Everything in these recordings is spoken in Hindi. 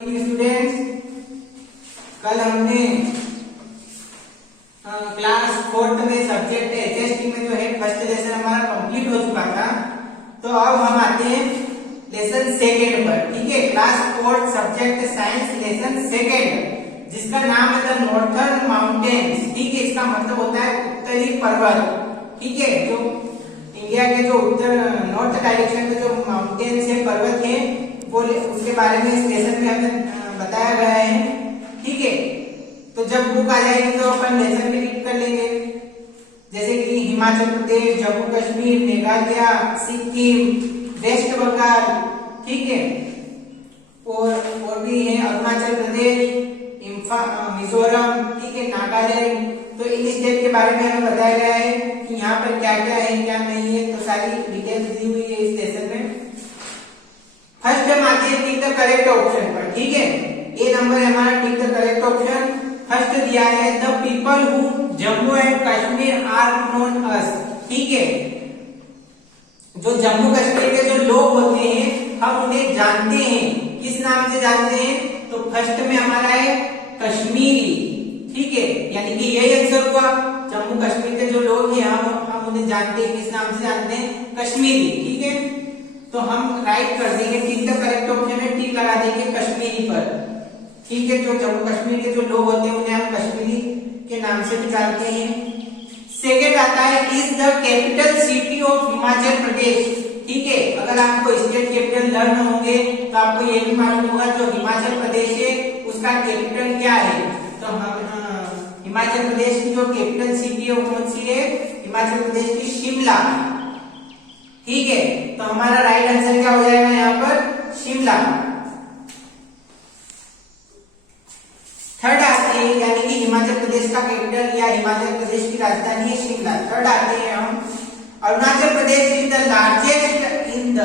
स्टूडेंट्स, कल हमने क्लास 4th में सब्जेक्ट एचएसटी में जो है फर्स्ट लेसन हमारा कंप्लीट हो चुका था। तो अब हम आते हैं लेसन सेकेंड पर। ठीक है, class 4th subject science lesson second, जिसका नाम है द नॉर्थर्न माउंटेन्स। ठीक है, इसका मतलब होता है उत्तरी पर्वत। ठीक है, जो इंडिया के जो उत्तर नॉर्थ डायरेक्शन में जो माउंटेन्स है, पर्वत है, वो उसके बारे में इस लेसन में हमें बताया गया है। ठीक है, तो जब बुक आ जाएगी तो अपन लेसन में रीड कर लेंगे, जैसे कि हिमाचल प्रदेश, जम्मू कश्मीर, मेघालय, सिक्किम, वेस्ट बंगाल। ठीक है, और भी है अरुणाचल प्रदेश, मिजोरम, ठीक है, नागालैंड। तो इन स्टेट के बारे में हमें बताया गया है कि यहाँ पर क्या क्या है, क्या नहीं है, तो सारी डिटेल्स दी हुई है इस लेसन में। फर्स्ट हम आते हैं टिक द करेक्ट ऑप्शन पर। ठीक है, ए नंबर है हमारा tick the correct option. First दिया है the people who Jammu and Kashmir are known as. ठीक है, जो जम्मू कश्मीर के जो लोग होते हैं हम उन्हें जानते हैं। किस नाम से जानते हैं? तो फर्स्ट में हमारा है कश्मीरी। ठीक है, यानी कि यही आंसर हुआ। जम्मू कश्मीर के जो लोग हैं हम उन्हें जानते हैं, किस नाम से जानते हैं? कश्मीरी। ठीक है, तो हम राइट कर देंगे, टिक द करेक्ट ऑप्शन है, टिक लगा देंगे कश्मीरी पर। ठीक है, जो जम्मू कश्मीर के जो लोग होते हैं उन्हें हम कश्मीरी के नाम से भी जानते हैं। सेकेंड आता है is the capital city of Himachal Pradesh. ठीक है, अगर आपको स्टेट कैपिटल लर्न होंगे तो आपको ये भी मालूम होगा जो हिमाचल प्रदेश है उसका कैपिटल क्या है। तो हम हिमाचल प्रदेश की जो कैपिटल सिटी है वो कौन सी है? हिमाचल प्रदेश की शिमला। ठीक है, तो हमारा राइट आंसर क्या हो जाएगा यहाँ पर? शिमला। थर्ड आते हैं, यानी कि हिमाचल प्रदेश का कैपिटल या हिमाचल प्रदेश की राजधानी है शिमला। थर्ड आते हैं हम Arunachal Pradesh is the largest in the.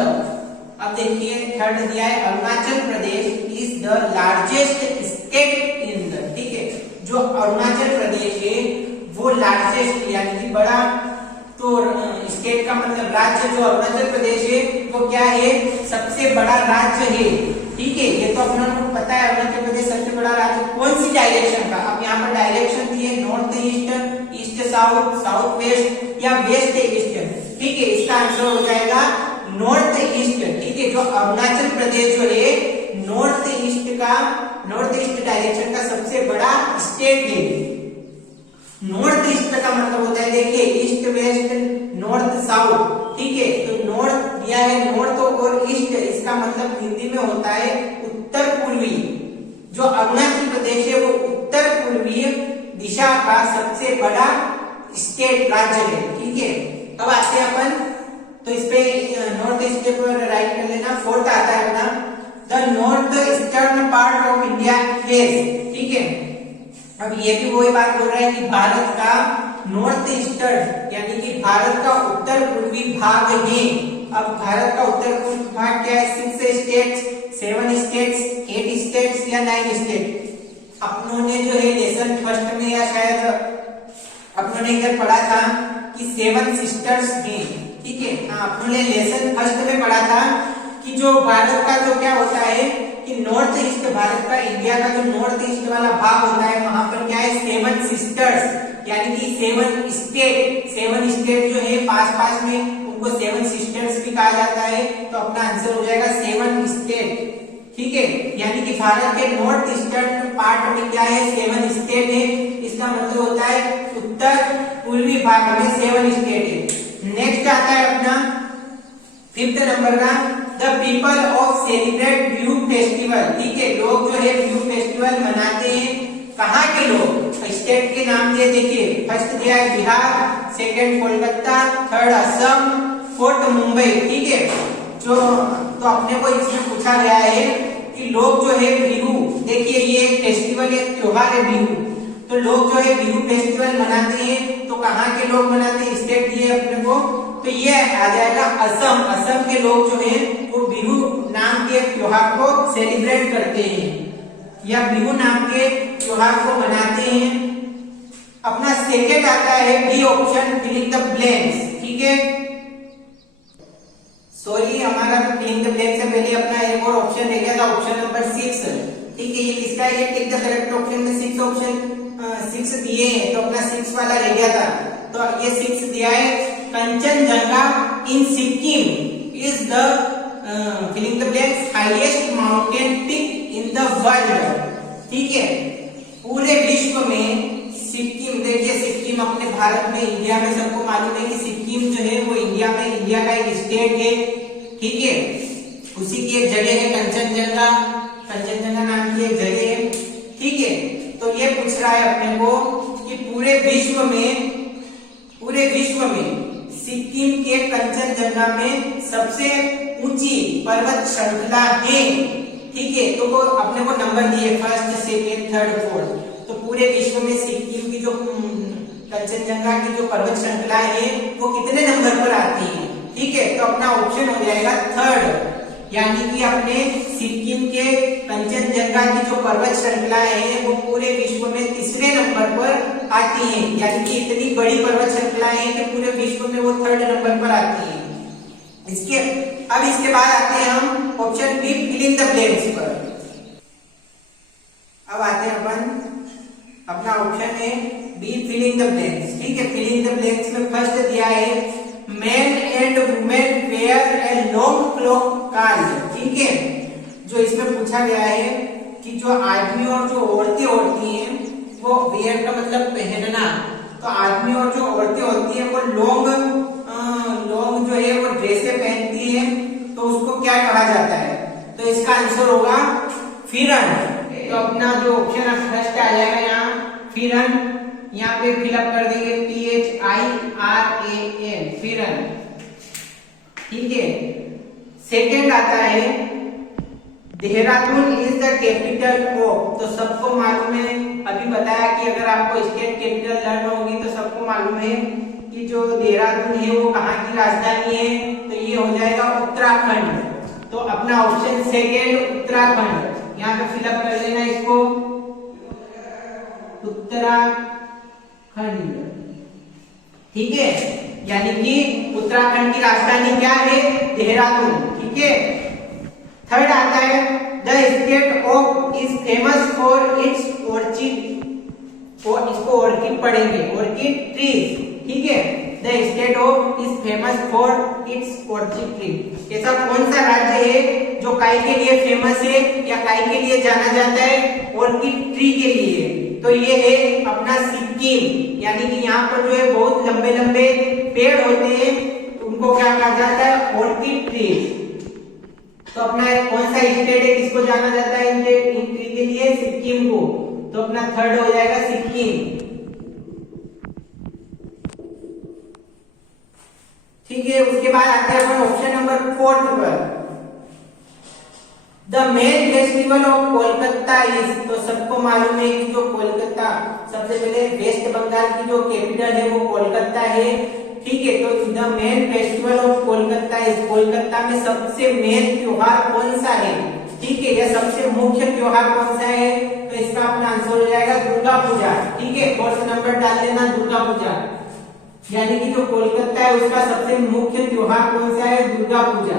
अब देखिए थर्ड दिया है Arunachal Pradesh is the largest state in the. ठीक है, जो अरुणाचल प्रदेश है वो लार्जेस्ट यानी कि बड़ा, तो स्टेट का मतलब राज्य, जो अरुणाचल प्रदेश है वो क्या है? सबसे बड़ा राज्य है। ठीक है, ये तो अपना को पता है अरुणाचल प्रदेश सबसे बड़ा राज्य। कौन सी डायरेक्शन का? अब यहाँ पर डायरेक्शन दिए north east, east south, south west या वेस्ट ईस्ट। ठीक है, इसका आंसर हो जाएगा नॉर्थ ईस्ट। ठीक है, जो अरुणाचल प्रदेश जो है नॉर्थ ईस्ट डायरेक्शन का सबसे बड़ा स्टेट है। नॉर्थ ईस्ट का मतलब होता है, देखिए ईस्ट वेस्ट नॉर्थ साउथ। ठीक है, तो नॉर्थ दिया है, नॉर्थ और ईस्ट, इसका मतलब हिंदी में होता है उत्तर पूर्वी। जो अरुणाचल प्रदेश है वो उत्तर पूर्वी दिशा का सबसे बड़ा स्टेट राज्य है। ठीक है, अब आते हैं अपन, तो इस पे नॉर्थ ईस्ट पर राइट कर लेना। फोर्थ आता है अपना the north eastern part of India has. ठीक है, अब ये भी वही बात बोल रहा है कि भारत का नॉर्थ ईस्टर्न यानी कि भारत का उत्तर पूर्वी भाग है। अब भारत का उत्तर पूर्वी भाग क्या है? 6 स्टेट्स, 7 स्टेट्स, 8 स्टेट्स या 9 स्टेट। अपनों ने जो है लेसन फर्स्ट में या शायद अपनों ने इधर पढ़ा था कि 7 सिस्टर्स हैं। ठीक है, हाँ, अपनों ने लेसन फर्स्ट में पढ़ा था कि जो भारत का जो क्या होता है कि नॉर्थ ईस्ट, भारत का इंडिया का जो नॉर्थ ईस्ट वाला भाग होता है वहां पर क्या है? 7 सिस्टर्स यानी कि 7 स्टेट जो है पास में उनको 7 सिस्टर्स भी कहा जाता है। तो अपना आंसर हो जाएगा 7 स्टेट। ठीक है, यानी कि भारत के नॉर्थ ईस्टर्न पार्ट में क्या है? 7 स्टेट है। इसका मतलब होता है उत्तर पूर्वी भाग में 7 स्टेट है। नेक्स्ट आता है अपना 5th नंबर का the people of celebrate Bihu festival. ठीक है, लोग जो है बिहू फेस्टिवल मनाते हैं। कहाँ के लोग? स्टेट के नाम दिए, देखिए फर्स्ट दिया है Bihar, second Kolkata, third Assam, fourth Mumbai. ठीक है, जो तो अपने को इसमें पूछा गया है कि लोग जो है बिहू, देखिए ये फेस्टिवल एक त्योहार है बिहू, तो लोग जो है बिहू फेस्टिवल मनाते हैं। तो कहाँ के लोग मनाते हैं? स्टेट दिए अपने को, तो ये आ जाएगा असम के लोग जो है वो बिहू नाम के त्योहार को सेलिब्रेट करते हैं या बिहू नाम के त्योहार को मनाते हैं। अपना सेकेंड आता है B option, filling the blanks. ठीक है, सॉरी हमारा फिलिंग द ब्लैंक्स से पहले अपना एक और ऑप्शन रह गया था, ऑप्शन नंबर 6 ठीक है, ये किसका है, ये टिक द करेक्ट ऑप्शन में 6 ऑप्शन 6 दिए हैं, तो अपना 6 वाला रह गया था, तो ये 6 दिया है, Kanchenjunga in Sikkim is the filling the blanks highest mountain peak in the world. ठीक है, पूरे विश्व में सिक्किम, देखिए सिक्किम अपने भारत में, इंडिया में सबको मालूम है कि सिक्किम जो है वो इंडिया में, इंडिया का एक स्टेट है। ठीक है, उसी की एक जगह है कंचनजंगा, कंचनजंगा नाम की एक जगह है। ठीक है, तो ये पूछ रहा है अपने को कि पूरे विश्व में सिक्किम के कंचनजंगा में सबसे ऊंची पर्वत श्रृंखला है। ठीक है, तो वो अपने को नंबर दिए 1st, 2nd, 3rd, 4th, तो पूरे विश्व में सिक्किम की जो कंचनजंगा की जो पर्वत श्रृंखला है वो कितने नंबर पर आती है। ठीक है, तो अपना ऑप्शन हो जाएगा 3rd, यानी कि अपने सिक्किम के कंचनजंगा की जो पर्वत श्रृंखला है वो पूरे विश्व में 3रे नंबर पर आती है, यानी कि इतनी बड़ी पर्वत श्रृंखला है कि पूरे विश्व में वो 3rd नंबर पर आती है। इसके बाद आते हैं हम option B fill in the blanks पर। अब आते हैं अपना ऑप्शन है B fill in the blanks. ठीक है, फिल इन द ब्लैंक्स में फर्स्ट दिया है men and women wear a long cloak called. ठीक है, जो इसमें पूछा गया है कि जो आदमी और जो औरतें होती हैं वो वेयर का मतलब पहनना, तो आदमी और जो औरतें होती हैं वो लॉन्ग जो है वो ड्रेसें पहनती है, तो उसको क्या कहा जाता है, तो इसका आंसर होगा फिरन। तो अपना जो ऑप्शन फर्स्ट आ जाएगा यहाँ फिरन, यहाँ पे फिलअप कर देंगे PHIRAN फिरन। ठीक है, सेकेंड आता है Dehradun is the capital of, तो सबको मालूम है, अभी बताया कि अगर आपको स्टेट कैपिटल लर्न होगी तो सबको मालूम है कि जो देहरादून है वो कहाँ की राजधानी है, तो ये हो जाएगा उत्तराखंड। तो अपना ऑप्शन सेकेंड उत्तराखंड, यहाँ पे फिलअप कर लेना इसको उत्तराखंड। ठीक है, यानी कि उत्तराखंड की राजधानी क्या है, देहरादून। ठीक है, थर्ड आता है the state of is famous for its orchid, और इसको ऑर्किड पढ़ेंगे, ऑर्किड ट्रीज। ठीक है, the state of is famous for its orchid tree. ऐसा कौन सा राज्य है जो काई के लिए फेमस है या काई के लिए जाना जाता है, ऑर्किड ट्री के लिए, तो ये है अपना सिक्किम। यानी कि यहाँ पर जो है बहुत लंबे लंबे पेड़ होते हैं, उनको क्या कहा जाता है, ऑर्किड ट्री। तो अपना कौन सा स्टेट है, किसको जाना जाता है इन ट्री के लिए, सिक्किम को, तो अपना थर्ड हो जाएगा सिक्किम। ठीक है, उसके बाद आता है अपन ऑप्शन नंबर 4 पर the main festival of Kolkata is, तो सबको मालूम है कि जो कोलकाता, सबसे पहले वेस्ट बंगाल की जो कैपिटल है वो कोलकाता है। ठीक है, तो the main festival of Kolkata is, Kolkata में सबसे मेन त्योहार कौन सा है। ठीक है, यह सबसे मुख्य त्योहार कौन सा है, तो इसका अपना आंसर हो जाएगा दुर्गा पूजा। ठीक है, 4th नंबर डाल देना दुर्गा पूजा, यानी कि जो कोलकाता है उसका सबसे मुख्य त्योहार कौन सा है, दुर्गा पूजा।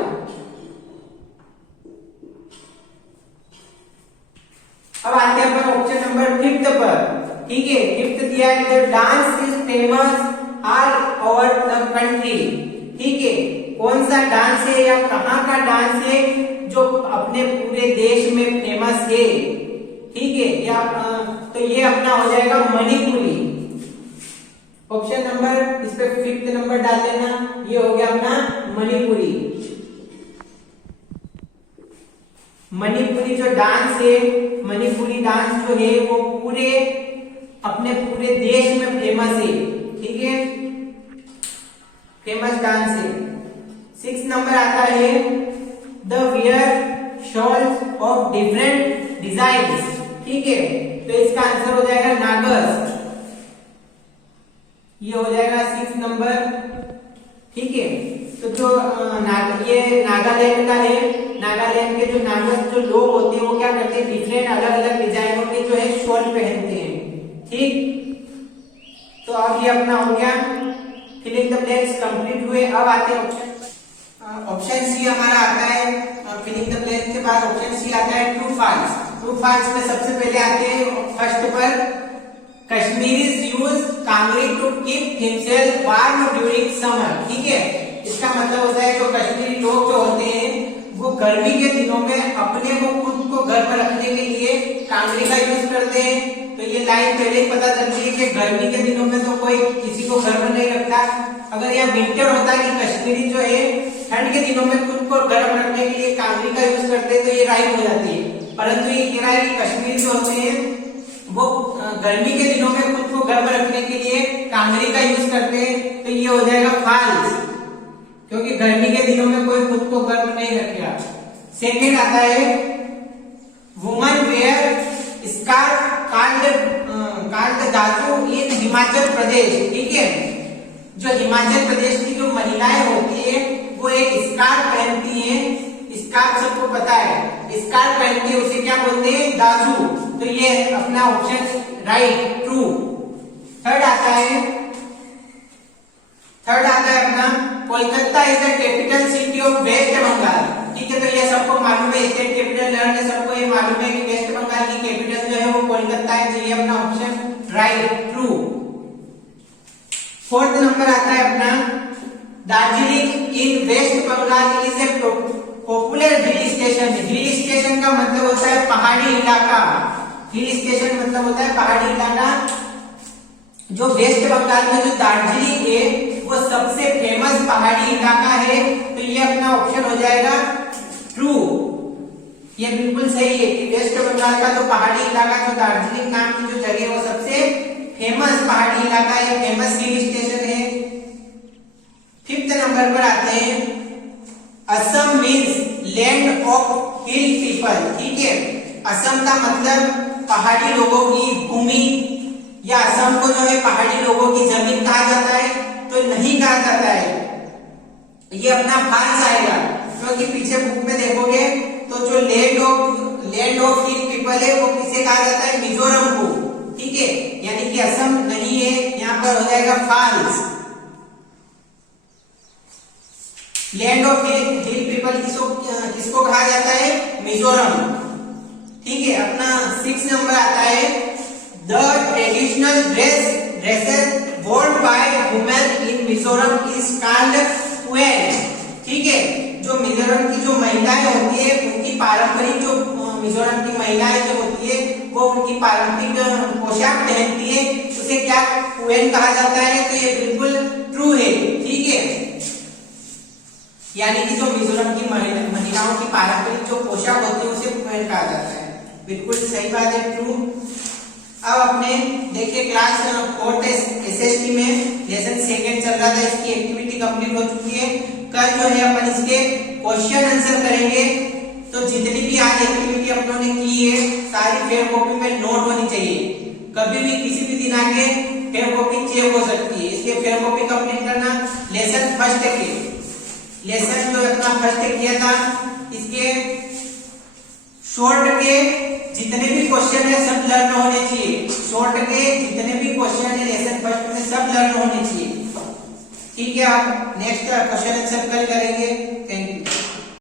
अब आते हैं अपन ऑप्शन नंबर 5 पर। ठीक है, 5th दिया है the dance is famous all over the country. ठीक है, कौन सा डांस है या कहाँ का डांस है जो अपने पूरे देश में फेमस है। ठीक है, या तो ये अपना हो जाएगा मणिपुरी। ऑप्शन नंबर इस पे 5th नंबर डाल देना, ये हो गया अपना मणिपुरी। मणिपुरी जो डांस है, मणिपुरी डांस जो है वो अपने पूरे देश में फेमस है। ठीक है, फेमस डांस है। 6th नंबर आता है the wear shawls of different designs. ठीक है, तो इसका आंसर हो जाएगा नागस, ये हो जाएगा 6th नंबर। ठीक है, तो जो ये नागालैंड का है, नागालैंड के जो नागस जो लोग होते हैं वो क्या करते हैं, डिफरेंट अलग अलग डिजाइनों के जो है शॉल पहनते हैं। ठीक, तो अब ये अपना हो गया फिलिंग द ब्लैंक्स कंप्लीट हुए। अब आते हैं ऑप्शन सी हमारा आता है, फिलिंग द ब्लैंक्स के बाद ऑप्शन सी आता है ट्रू फॉल्स। ट्रू फॉल्स में सबसे पहले आते हैं फर्स्ट पर, Kashmiris use kangri to keep himself warm during summer. ठीक है, इसका मतलब होता है जो कश्मीरी लोग जो होते हैं वो गर्मी के दिनों में अपने को खुद को गर्म रखने के लिए कांगरी का यूज करते हैं। तो ये लाइन पहले ही पता चलती है कि गर्मी के दिनों में तो कोई किसी को गर्म नहीं रखता। अगर यह विंटर होता है कि कश्मीरी जो है ठंड के दिनों में खुद को गर्म रखने के लिए कांगरी का यूज करते हैं, तो ये राइट हो जाती है। परंतु ये कह रहा है कि कश्मीरी जो होते हैं वो गर्मी के दिनों में खुद को गर्म रखने के लिए कांगरी का यूज करते हैं, तो ये हो जाएगा फॉल्स, क्योंकि गर्मी के दिनों में कोई खुद को गर्म नहीं रखेगा। सेकंड आता है वुमन वेयर स्कार्फ कॉल्ड दाजू इन हिमाचल प्रदेश। ठीक है, जो हिमाचल प्रदेश की जो महिलाएं होती है वो एक स्कार्फ पहनती हैं। स्कार्फ सबको पता है, स्कार्फ पहनती है, उसे क्या बोलते हैं, दाजू। तो ये अपना ऑप्शन राइट, ट्रू। थर्ड आता है अपना Kolkata is the capital city of West Bengal. ठीक है, तो ये सबको मालूम है, स्टेट कैपिटल लर्न है, सबको ये मालूम है कि वेस्ट बंगाल की कैपिटल जो है वो कोलकाता है। तो ये अपना option right, true. Fourth number आता है अपना Darjeeling in West Bengal is a popular hill station. Hill station का मतलब होता है पहाड़ी इलाका। हिल स्टेशन मतलब होता है पहाड़ी इलाका। जो वेस्ट बंगाल में जो दार्जिलिंग है वो सबसे फेमस पहाड़ी इलाका है। तो ये अपना ऑप्शन हो जाएगा ट्रू। ये बिल्कुल सही है कि वेस्ट बंगाल का जो पहाड़ी इलाका जो दार्जिलिंग नाम की जो जगह है वो सबसे फेमस पहाड़ी इलाका है, फेमस हिल स्टेशन है। फिफ्थ नंबर पर आते हैं Assam means land of hill people. ठीक है, असम का मतलब पहाड़ी लोगों की भूमि, या असम को जो है पहाड़ी लोगों की जमीन कहा जाता है, तो नहीं कहा जाता है। ये अपना फॉल्स आएगा, क्योंकि पीछे बुक में देखोगे तो जो लैंड ऑफ हिल पीपल है वो किसे कहा जाता है, मिजोरम को। ठीक है, यानी कि असम नहीं है, यहाँ पर हो जाएगा false. Land of hill people किसको कहा जाता है, मिजोरम। ठीक है, अपना 6 नंबर आता है the traditional dresses worn by women in Mizoram is called कुएन। ठीक है, जो मिजोरम की जो महिलाएं होती है उनकी पारंपरिक जो मिजोरम की महिलाएं जो होती है वो उनकी पारंपरिक पोशाक पहनती है, उसे क्या कुएन कहा जाता है। तो ये बिल्कुल ट्रू है। ठीक है, यानी कि जो मिजोरम की महिलाओं की पारंपरिक जो पोशाक होती है उसे कुएन कहा जाता है। बिल्कुल सही बात है, ट्रू। अब अपने देखिए क्लास 4th एसएसटी में लेसन 2 चल रहा था, इसकी एक्टिविटी कंप्लीट हो चुकी है। कल जो है अपन इसके क्वेश्चन आंसर करेंगे। तो जितनी भी आज एक्टिविटी अपनों ने की है सारी फेयर कॉपी में नोट होनी चाहिए। कभी भी किसी भी दिन आके फेयर कॉपी चेक हो सकती है, इसलिए फेयर कॉपी कंप्लीट करना। लेसन फर्स्ट के लेसन जो अपना फर्स्ट किया था, इसके शॉर्ट के जितने भी क्वेश्चन है सब लर्न होने चाहिए। शॉर्ट के जितने भी क्वेश्चन है लेसन फर्स्ट में सब लर्न होने चाहिए। ठीक है, आप नेक्स्ट क्वेश्चन आंसर कल करेंगे।